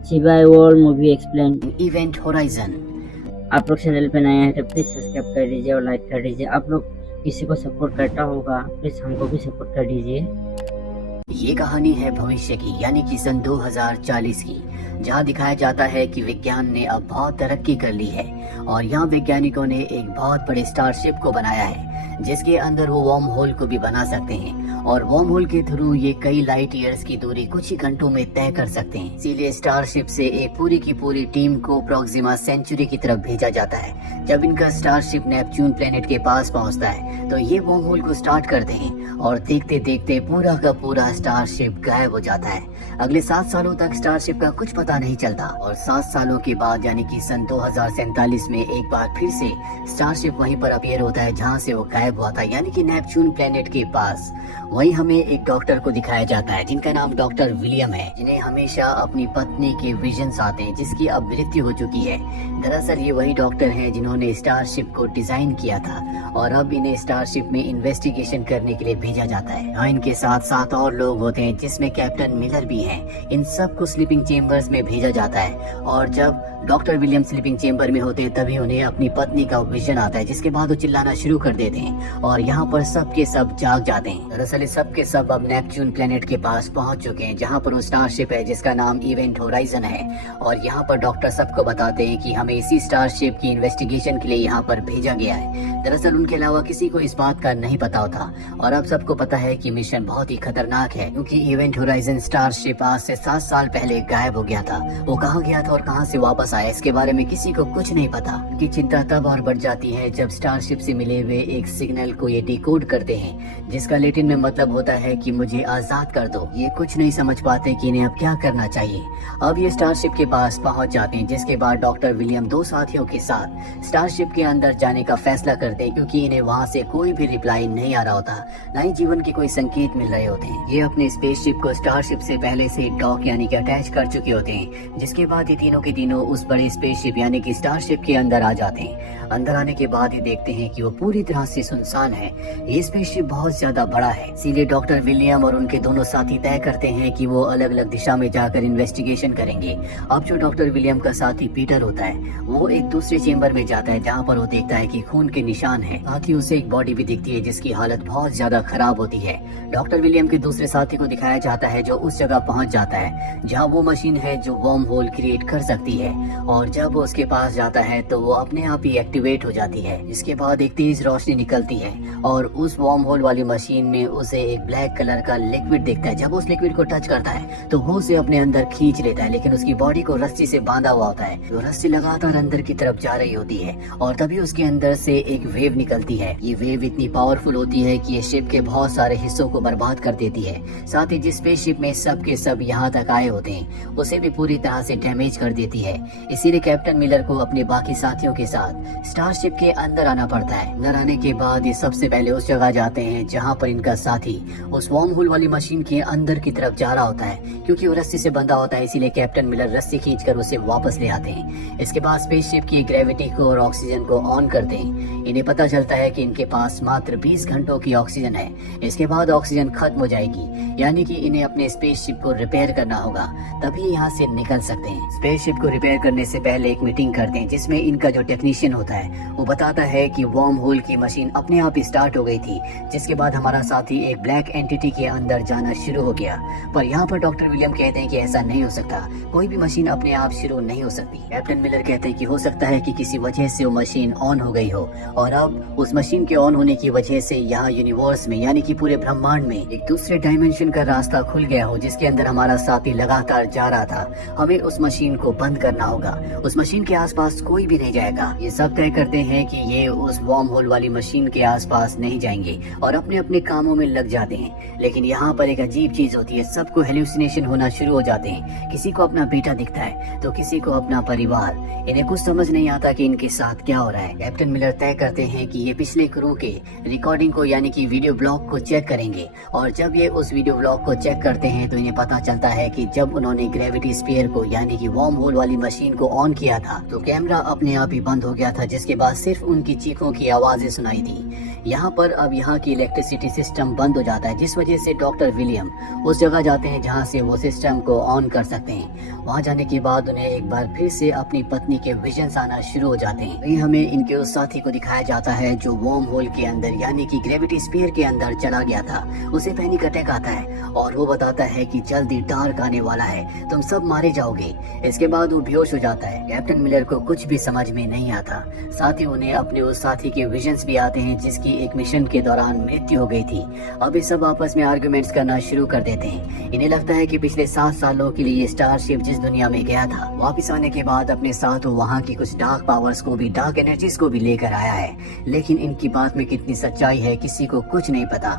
शिवाय world movie explain event horizon. आप लोग चैनल पे नए हैं तो प्लीज सब्सक्राइब कर दीजिए और लाइक कर दीजिए। आप लोग किसी को सपोर्ट करता होगा प्लीज हमको भी सपोर्ट कर दीजिए। ये कहानी है भविष्य की, यानी कि सन 2040 की, जहाँ दिखाया जाता है कि विज्ञान ने अब बहुत तरक्की कर ली है और यहाँ वैज्ञानिकों ने एक बहुत बड़े स्टारशिप को बनाया है जिसके अंदर वो वर्म होल को भी बना सकते हैं और वर्म होल के थ्रू ये कई लाइट ईयर्स की दूरी कुछ ही घंटों में तय कर सकते हैं। इसीलिए स्टारशिप से एक पूरी की पूरी टीम को प्रोक्सिमा सेंचुरी की तरफ भेजा जाता है। जब इनका स्टारशिप नेपच्यून प्लेनेट के पास पहुंचता है तो ये वर्म होल को स्टार्ट करते हैं और देखते देखते पूरा का पूरा स्टारशिप गायब हो जाता है। अगले 7 सालों तक स्टारशिप का कुछ पता नहीं चलता और 7 सालों के बाद यानी कि सन 2047 में एक बार फिर से स्टारशिप वहीं पर अपीयर होता है जहां से वो गायब हुआ था, यानी कि नेपच्यून प्लेनेट के पास। वहीं हमें एक डॉक्टर को दिखाया जाता है जिनका नाम डॉक्टर विलियम है, जिन्हें हमेशा अपनी पत्नी के विजन्स आते हैं जिसकी अब मृत्यु हो चुकी है। दरअसल ये वही डॉक्टर हैं जिन्होंने स्टारशिप को डिजाइन किया था और अब इन्हें स्टारशिप में इन्वेस्टिगेशन करने के लिए भेजा जाता है। हाँ, इनके साथ 7 और लोग होते हैं जिसमें कैप्टन मिलर भी हैं। इन सबको स्लीपिंग चेम्बर्स में भेजा जाता है और जब डॉक्टर विलियम स्लीपिंग चेम्बर में होते हैं तभी उन्हें अपनी पत्नी का विजन आता है, जिसके बाद वो चिल्लाना शुरू कर देते हैं और यहाँ पर सब के सब जाग जाते हैं। दरअसल सब के सब अब नेपच्यून प्लेनेट के पास पहुंच चुके हैं जहाँ पर वो स्टारशिप है जिसका नाम इवेंट होराइजन है और यहाँ पर डॉक्टर सबको बताते हैं कि हमें इसी स्टारशिप की इन्वेस्टिगेशन के लिए यहाँ पर भेजा गया है। दरअसल उनके अलावा किसी को इस बात का नहीं पता होता और अब सबको पता है कि मिशन बहुत ही खतरनाक है, क्योंकि इवेंट होराइजन स्टारशिप आज से 7 साल पहले गायब हो गया था। वो कहाँ गया था और कहाँ से वापस आया इसके बारे में किसी को कुछ नहीं पता। उनकी चिंता तब और बढ़ जाती है जब स्टारशिप से मिले हुए एक सिग्नल को ये डिकोड करते हैं जिसका लैटिन में मतलब होता है कि मुझे आजाद कर दो। ये कुछ नहीं समझ पाते कि इन्हें अब क्या करना चाहिए। अब ये स्टारशिप के पास पहुंच जाते हैं जिसके बाद डॉक्टर विलियम 2 साथियों के साथ स्टारशिप के अंदर जाने का फैसला करते हैं, क्योंकि इन्हें वहां से कोई भी रिप्लाई नहीं आ रहा होता, न ही जीवन के कोई संकेत मिल रहे होते हैं। ये अपने स्पेसशिप को स्टारशिप से पहले से डॉक यानी कि अटैच कर चुके होते हैं, जिसके बाद ये तीनों के तीनों उस बड़े स्पेसशिप यानी कि स्टारशिप के अंदर आ जाते हैं। अंदर आने के बाद ये देखते हैं कि वो पूरी तरह से सुनसान है। ये स्पेसशिप बहुत ज्यादा बड़ा है, इसीलिए डॉक्टर विलियम और उनके दोनों साथी तय करते हैं कि वो अलग अलग दिशा में जाकर इन्वेस्टिगेशन करेंगे। अब जो डॉक्टर विलियम का साथी पीटर होता है वो एक दूसरे चेम्बर में जाता है जहाँ पर वो देखता है कि खून के निशान है, साथ ही उसे एक बॉडी भी दिखती है जिसकी हालत बहुत ज्यादा खराब होती है। डॉक्टर विलियम के दूसरे साथी को दिखाया जाता है जो उस जगह पहुंच जाता है जहाँ वो मशीन है जो वर्म होल क्रिएट कर सकती है और जब वो उसके पास जाता है तो वो अपने आप ही एक्टिवेट हो जाती है। इसके बाद एक तेज रोशनी निकलती है और उस वर्म होल वाली मशीन में उसे एक ब्लैक कलर का लिक्विड दिखता है। जब उस लिक्विड को टच करता है तो वो उसे अपने अंदर खींच लेता है, लेकिन उसकी बॉडी को रस्सी से बांधा हुआ होता है। तो रस्सी लगातार अंदर की तरफ जा रही होती है और तभी उसके अंदर से एक वेव निकलती है। ये वेव इतनी पावरफुल होती है कि ये शिप के बहुत सारे हिस्सों को बर्बाद कर देती है। साथ ही जिस स्पेसशिप में सब के सब यहाँ तक आए होते हैं उसे भी पूरी तरह से डैमेज कर देती है। इसीलिए कैप्टन मिलर को अपने बाकी साथियों के साथ स्टारशिप के अंदर आना पड़ता है। अंदर आने के बाद ये सबसे पहले उस जगह जाते हैं जहाँ पर इनका साथी उस वर्म होल वाली मशीन के अंदर की तरफ जा रहा होता है। क्योंकि वो रस्सी से बंधा होता है इसीलिए कैप्टन मिलर रस्सी खींचकर उसे वापस ले आते हैं। इसके बाद स्पेसशिप की ग्रेविटी को और ऑक्सीजन को ऑन करते हैं। इन्हें पता चलता है कि इनके पास मात्र 20 घंटों की ऑक्सीजन है। इसके बाद ऑक्सीजन खत्म हो जाएगी, यानी कि इन्हें अपने स्पेसशिप को रिपेयर करना होगा, तभी यहाँ से निकल सकते हैं। स्पेसशिप को रिपेयर करने से पहले एक मीटिंग करते हैं जिसमें इनका जो टेक्नीशियन होता है वो बताता है कि वर्म होल की मशीन अपने आप ही स्टार्ट हो गई थी, जिसके बाद हमारा साथी एक ब्लैक एंटिटी के अंदर जाना शुरू हो गया। पर यहाँ पर डॉक्टर विलियम कहते हैं कि ऐसा नहीं हो सकता, कोई भी मशीन अपने आप शुरू नहीं हो सकती। कैप्टन मिलर कहते हैं कि हो सकता है कि किसी वजह से वो मशीन ऑन हो गई हो और अब उस मशीन के ऑन होने की वजह से यहाँ यूनिवर्स में यानी कि पूरे ब्रह्मांड में एक दूसरे डायमेंशन का रास्ता खुल गया हो जिसके अंदर हमारा साथी लगातार जा रहा था। हमें उस मशीन को बंद करना होगा, उस मशीन के आसपास कोई भी नहीं जाएगा। ये सब तय करते हैं कि ये उस वर्म होल वाली मशीन के आसपास नहीं जाएंगे और अपने अपने कामों में लग जाते हैं। लेकिन यहाँ पर एक अजीब चीज होती है, सबको हेल्यूसिनेशन होना शुरू हो जाते हैं। किसी को अपना बेटा दिखता है तो किसी को अपना परिवार। इन्हें कुछ समझ नहीं आता कि इनके साथ क्या हो रहा है। कैप्टन मिलर तय करते हैं कि ये पिछले क्रू के रिकॉर्डिंग को यानी कि वीडियो ब्लॉग को चेक करेंगे और जब ये उस वीडियो ब्लॉग को चेक करते हैं तो इन्हें पता चलता है कि जब उन्होंने ग्रेविटी स्फीयर को यानी कि वर्म होल वाली मशीन को ऑन किया था तो कैमरा अपने आप ही बंद हो गया था, जिसके बाद सिर्फ उनकी चीखों की आवाजें सुनाई दी। यहाँ पर अब यहाँ की इलेक्ट्रिसिटी सिस्टम बंद हो जाता है, जिस वजह से डॉक्टर विलियम उस जगह जाते हैं जहाँ से वो सिस्टम को ऑन कर सकते हैं। वहाँ जाने के बाद उन्हें एक बार फिर से अपनी पत्नी के विजन्स आना शुरू हो जाते हैं। वहीं हमें इनके उस साथी को दिखाया जाता है जो वर्म होल के अंदर यानी कि ग्रेविटी स्फीयर के अंदर चला गया था। उसे पैनिक अटैक आता है और वो बताता है कि जल्दी डार्क आने वाला है, तुम सब मारे जाओगे। इसके बाद वो बेहोश हो जाता है। कैप्टन मिलर को कुछ भी समझ में नहीं आता। साथ ही उन्हें अपने उस साथी के विजन्स भी आते हैं जिसकी एक मिशन के दौरान मृत्यु हो गई थी। अब ये सब आपस में आर्गुमेंट्स करना शुरू कर देते हैं। इन्हें लगता है कि पिछले 7 सालों के लिए ये स्टारशिप जिस दुनिया में गया था वापस आने के बाद अपने साथ वो वहाँ की कुछ डार्क पावर्स को भी, डार्क एनर्जीज को भी लेकर आया है। लेकिन इनकी बात में कितनी सच्चाई है किसी को कुछ नहीं पता।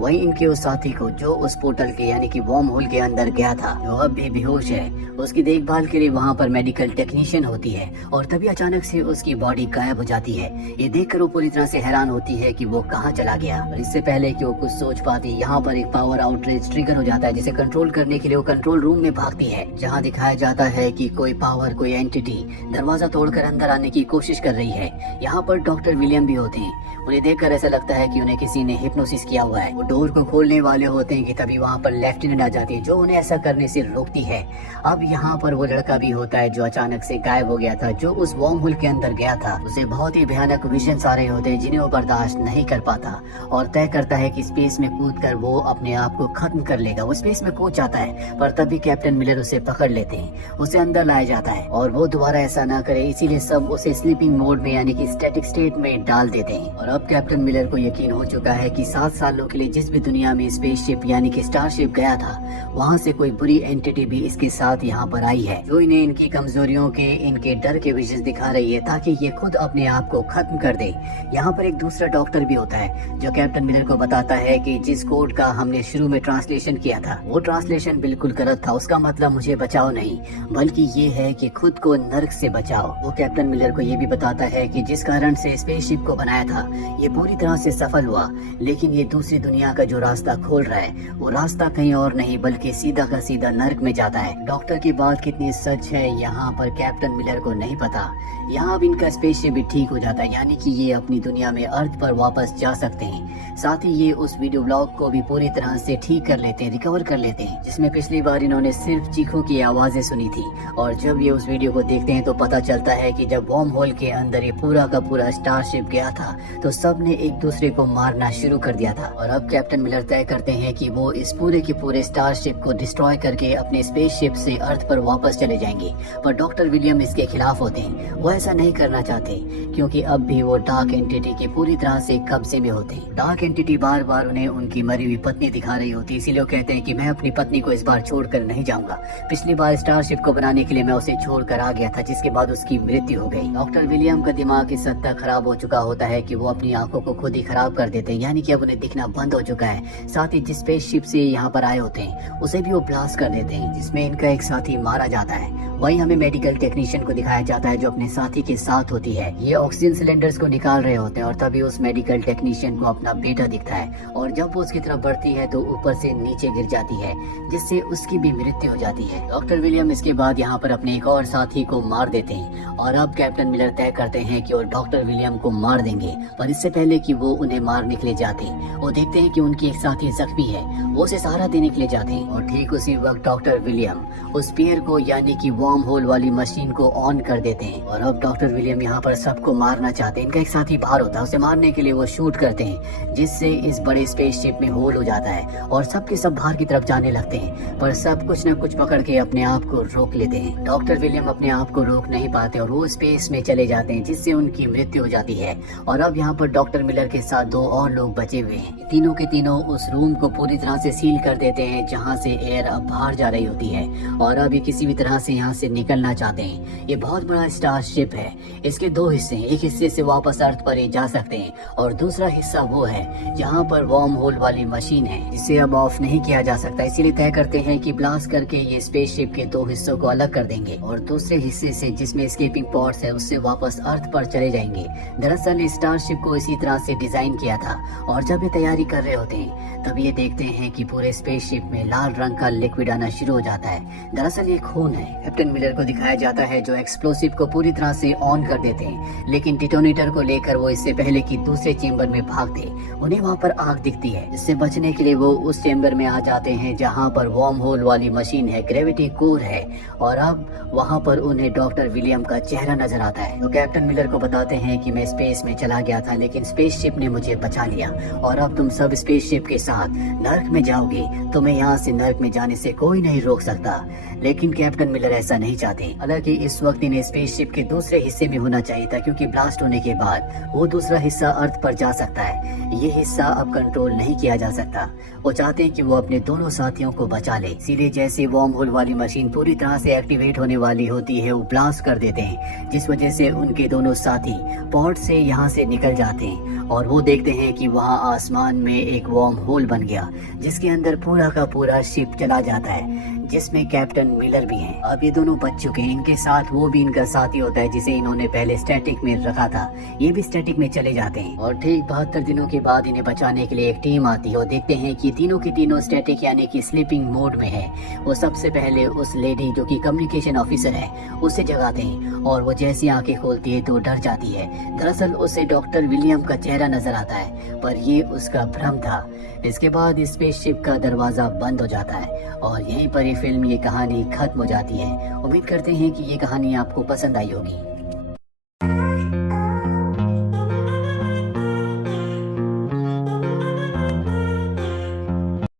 वहीं इनके उस साथी को जो उस पोर्टल के यानी कि वर्म होल के अंदर गया था, जो अब भी बेहोश है, उसकी देखभाल के लिए वहाँ पर मेडिकल टेक्नीशियन होती है और तभी अचानक से उसकी बॉडी गायब हो जाती है। ये देखकर वो पूरी तरह से हैरान होती है कि वो कहाँ चला गया। और इससे पहले कि वो कुछ सोच पाती, यहाँ पर एक पावर आउटरेज ट्रिगर हो जाता है जिसे कंट्रोल करने के लिए वो कंट्रोल रूम में भागती है, जहाँ दिखाया जाता है कि कोई पावर, कोई एंटिटी दरवाजा तोड़कर अंदर आने की कोशिश कर रही है। यहाँ पर डॉक्टर विलियम भी होते हैं। उन्हें देखकर ऐसा लगता है कि उन्हें किसी ने हिप्नोसिस किया हुआ है। वो डोर को खोलने वाले होते हैं कि तभी वहाँ पर लेफ्टिनेंट आ जाती है जो उन्हें ऐसा करने से रोकती है। अब यहाँ पर वो लड़का भी होता है जो अचानक से गायब हो गया था, जो उस वर्म होल के अंदर गया था। उसे बहुत ही भयानक विजन्स आ रहे होते हैं जिन्हें वो बर्दाश्त नहीं कर पाता और तय करता है कि स्पेस में कूदकर वो अपने आप को खत्म कर लेगा। वो स्पेस में कूद जाता है पर तभी कैप्टन मिलर उसे पकड़ लेते हैं। उसे अंदर लाया जाता है और वो दोबारा ऐसा ना करे इसीलिए सब उसे स्लीपिंग मोड में यानी कि स्टैटिक स्टेट में डाल देते हैं। और अब कैप्टन मिलर को यकीन हो चुका है कि 7 सालों के लिए जिस भी दुनिया में स्पेसशिप यानी कि स्टारशिप गया था वहाँ से कोई बुरी एंटिटी भी इसके साथ यहाँ पर आई है, जो इन्हें इनकी कमजोरियों के, इनके डर के विजन दिखा रही है ताकि ये खुद अपने आप को खत्म कर दे। यहाँ पर एक दूसरा डॉक्टर भी होता है जो कैप्टन मिलर को बताता है कि जिस कोड का हमने शुरू में ट्रांसलेशन किया था वो ट्रांसलेशन बिल्कुल गलत था। उसका मतलब मुझे बचाओ नहीं बल्कि ये है कि खुद को नर्क से बचाओ। वो कैप्टन मिलर को ये भी बताता है कि जिस कारण से स्पेसशिप को बनाया था ये पूरी तरह से सफल हुआ, लेकिन ये दूसरी दुनिया का जो रास्ता खोल रहा है वो रास्ता कहीं और नहीं बल्कि सीधा का सीधा नर्क में जाता है। डॉक्टर की बात कितनी सच है यहाँ पर कैप्टन मिलर को नहीं पता। यहाँ अब इनका स्पेसशिप भी ठीक हो जाता है यानी कि ये अपनी दुनिया में अर्थ पर वापस जा सकते हैं। साथ ही ये उस वीडियो ब्लॉग को भी पूरी तरह से ठीक कर लेते हैं, रिकवर कर लेते हैं, जिसमें पिछली बार इन्होंने सिर्फ चीखों की आवाजें सुनी थी। और जब ये उस वीडियो को देखते हैं तो पता चलता है कि जब वर्म होल के अंदर ये पूरा का पूरा स्टारशिप गया था तो सब ने एक दूसरे को मारना शुरू कर दिया था। और अब कैप्टन मिलर तय करते हैं कि वो इस पूरे के पूरे स्टारशिप को डिस्ट्रॉय करके अपने स्पेसशिप से अर्थ पर वापस चले जाएंगे। पर डॉक्टर विलियम इसके खिलाफ होते हैं। वो ऐसा नहीं करना चाहते क्योंकि अब भी वो डार्क एंटिटी के पूरी तरह से कब्जे में होते हैं। डार्क एंटिटी बार बार उन्हें उनकी मरी हुई पत्नी दिखा रही होती है, इसीलिए वो कहते हैं कि मैं अपनी पत्नी को इस बार छोड़कर नहीं जाऊंगा। पिछली बार स्टारशिप को बनाने के लिए मैं उसे छोड़कर आ गया था जिसके बाद उसकी मृत्यु हो गई। डॉक्टर विलियम का दिमाग इस हद तक खराब हो चुका होता है कि वो अपनी आंखों को खुद ही खराब कर देते हैं, यानी कि अब उन्हें दिखना बंद हो चुका है। साथ ही जिस स्पेसशिप से यहाँ पर आए होते हैं उसे भी वो ब्लास्ट कर देते हैं जिसमें इनका एक साथी मारा जाता है। वहीं हमें मेडिकल टेक्नीशियन को दिखाया जाता है जो अपने साथी के साथ होती है। ये ऑक्सीजन सिलेंडर्स को निकाल रहे होते हैं और तभी उस मेडिकल टेक्नीशियन को अपना बेटा दिखता है और जब वो उसकी तरफ बढ़ती है तो ऊपर से नीचे गिर जाती है जिससे उसकी भी मृत्यु हो जाती है। डॉक्टर विलियम इसके बाद यहाँ पर अपने एक और साथी को मार देते हैं और अब कैप्टन मिलर तय करते हैं कि वो डॉक्टर विलियम को मार देंगे। पर इससे पहले कि वो उन्हें मारने के लिए जाते हैं वो देखते हैं कि उनकी एक साथी जख्मी है, वो उसे सहारा देने के लिए जाते हैं और ठीक उसी वक्त डॉक्टर विलियम उस स्पीयर को यानी कि वर्म होल वाली मशीन को ऑन कर देते हैं। और अब डॉक्टर विलियम यहाँ पर सबको मारना चाहते हैं। इनका एक साथी बाहर होता है, उसे मारने के लिए वो शूट करते हैं जिससे इस बड़े स्पेसशिप में होल हो जाता है और सबके सब बाहर की तरफ जाने लगते हैं। पर सब कुछ न कुछ पकड़ के अपने आप को रोक लेते हैं। डॉक्टर विलियम अपने आप को रोक नहीं पाते और वो स्पेस में चले जाते हैं जिससे उनकी मृत्यु हो जाती है। और अब यहाँ पर डॉक्टर मिलर के साथ 2 और लोग बचे हुए हैं। तीनों के तीनों उस रूम को पूरी तरह से सील कर देते हैं जहाँ से एयर अब बाहर जा रही होती है और अब ये किसी भी तरह से यहाँ से निकलना चाहते हैं। ये बहुत बड़ा स्टारशिप है, इसके 2 हिस्से हैं। एक हिस्से से वापस अर्थ पर ही जा सकते हैं और दूसरा हिस्सा वो है जहाँ पर वर्म होल वाली मशीन है जिसे अब ऑफ नहीं किया जा सकता। इसीलिए तय करते हैं कि ब्लास्ट करके ये स्पेसशिप के 2 हिस्सों को अलग कर देंगे और दूसरे हिस्से से जिसमें एस्केपिंग पॉड्स है उससे वापस अर्थ पर चले जाएंगे। दरअसल इस स्टारशिप को इसी तरह से डिजाइन किया था और जब ये तैयारी कर रहे होते हैं तब ये देखते हैं कि पूरे स्पेसशिप में लाल रंग का लिक्विड आना शुरू हो जाता है। दरअसल ये खून है। कैप्टन मिलर को दिखाया जाता है जो एक्सप्लोसिव को पूरी तरह से ऑन कर देते हैं, लेकिन डिटोनेटर को लेकर वो इससे पहले कि दूसरे चेंबर में भागते उन्हें वहाँ पर आग दिखती है। इससे बचने के लिए वो उस चेंबर में आ जाते हैं जहाँ पर वार्म होल वाली मशीन है, ग्रेविटी कोर है, और अब वहाँ पर उन्हें डॉक्टर विलियम का चेहरा नजर आता है। तो कैप्टन मिलर को बताते हैं कि मैं स्पेस में चला गया था लेकिन स्पेसशिप ने मुझे बचा लिया और अब तुम सब स्पेसशिप के साथ नर्क में जाओगे। तुम्हें यहाँ से नर्क में जाने से कोई नहीं रोक सकता। लेकिन कैप्टन मिलर ऐसा नहीं चाहते। हालांकि इस वक्त इन्हें स्पेसशिप के दूसरे हिस्से में होना चाहिए था, क्योंकि ब्लास्ट होने के बाद वो दूसरा हिस्सा अर्थ पर जा सकता है। ये हिस्सा अब कंट्रोल नहीं किया जा सकता। वो चाहते हैं कि वो अपने दोनों साथियों को बचा ले। इसीलिए जैसे वार्म होल वाली मशीन पूरी तरह से एक्टिवेट होने वाली होती है वो ब्लास्ट कर देते हैं, जिस वजह से उनके दोनों साथी पॉड से यहाँ से निकल जाते हैं और वो देखते हैं कि वहाँ आसमान में एक वार्म होल बन गया जिसके अंदर पूरा का पूरा शिप चला जाता है, जिसमें कैप्टन मिलर भी हैं। अब ये दोनों बच चुके हैं। इनके साथ वो भी इनका साथी होता है जिसे इन्होंने पहले स्टैटिक में रखा था। ये भी स्टैटिक में चले जाते हैं और ठीक 72 दिनों के बाद इन्हें बचाने के लिए एक टीम आती है और देखते हैं कि तीनों की तीनों स्टैटिक यानी कि स्लीपिंग मोड में है। वो सबसे पहले उस लेडी जो कि कम्युनिकेशन ऑफिसर है उसे जगाते हैं और वो जैसी आंखें खोलती है तो डर जाती है। दरअसल उसे डॉक्टर विलियम का चेहरा नजर आता है, पर ये उसका भ्रम था। इसके बाद स्पेसशिप का दरवाजा बंद हो जाता है और यहीं पर ये फिल्म, ये कहानी खत्म हो जाती है। उम्मीद करते हैं कि ये कहानी आपको पसंद आई होगी।